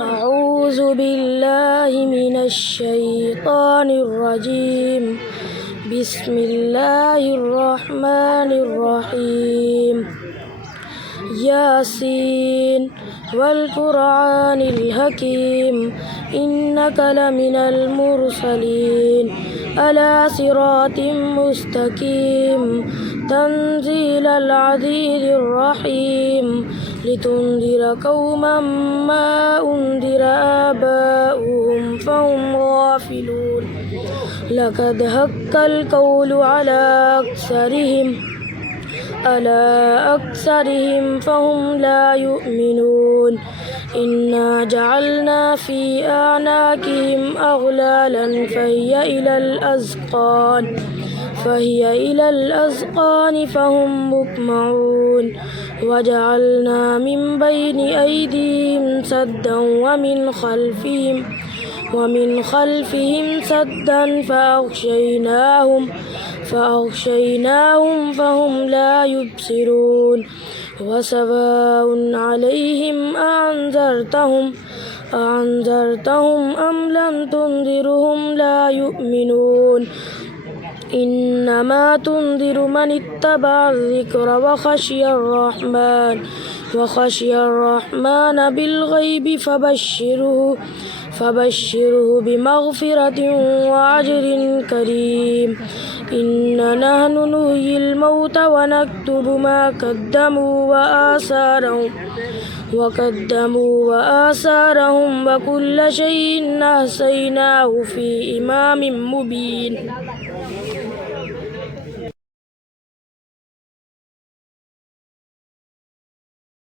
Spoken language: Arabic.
أعوذ بالله من الشيطان الرجيم. بسم الله الرحمن الرحيم. ياسين والقرآن الحكيم إنك لمن المرسلين على صراط مستقيم تنزيل العزيز الرحيم لتنذر قوما ما أنذر آباؤهم فهم غافلون لقد حق القول على أكثرهم فهم لا يؤمنون إنا جعلنا في أعناقهم أغلالا فهي إلى الأذقان فهم مقمحون وجعلنا من بين أيديهم سدا ومن خلفهم سدا فأغشيناهم فهم لا يبصرون وسواء عليهم أأنذرتهم أم لم تنذرهم لا يؤمنون إنما تنذر من اتبع الذكر وخشي الرحمن بالغيب فبشره بمغفرة وأجر كريم إنا نحن نحيي الموتى ونكتب ما قدموا وآثارهم وكل شيء أحصيناه في إمام مبين.